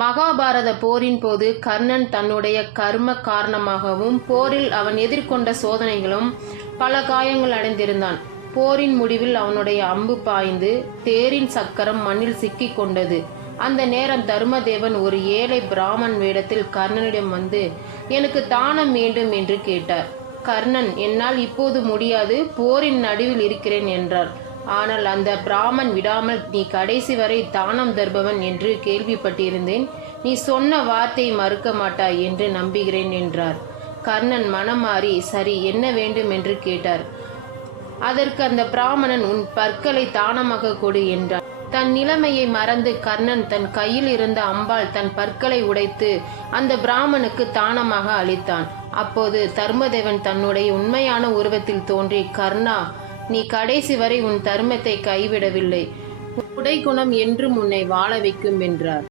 மகாபாரத போரின் போது கர்ணன் தன்னுடைய கர்ம காரணமாகவும் போரில் அவன் எதிர்கொண்ட சோதனைகளும் பல காயங்கள் அடைந்திருந்தான். போரின் முடிவில் அவனுடைய அம்பு பாய்ந்து தேரின் சக்கரம் மண்ணில் சிக்கிக் கொண்டது. அந்த நேரம் தர்மதேவன் ஒரு ஏழை பிராமன் வேடத்தில் கர்ணனிடம் வந்து எனக்கு தானம் வேண்டும் என்று கேட்டார். கர்ணன் என்னால் இப்போது முடியாது போரின் நடுவில் இருக்கிறேன் என்றார். ஆனால் அந்த பிராமன் விடாமல் நீ கடைசி வரை தானம் தருபவன் என்று கேள்விப்பட்டிருந்தேன். நீ சொன்ன வார்த்தை மறுக்க மாட்டாய் என்று நம்புகிறேன் என்றார். கர்ணன் மனமாறி சரி என்ன வேண்டும் என்று கேட்டார். அதற்கு அந்த பிராமணன் உன் பற்களை தானமாக கொடு என்றான். தன் நிலைமையை மறந்து கர்ணன் தன் கையில் இருந்த அம்பாள் தன் பற்களை உடைத்து அந்த பிராமணுக்கு தானமாக அளித்தான். அப்போது தர்மதேவன் தன்னுடைய உண்மையான உருவத்தில் தோன்றி கர்ணா நீ கடைசி வரை உன் தர்மத்தை கைவிடவில்லை. உடை குணம் என்றும் உன்னை வாழ வைக்கும் என்றார்.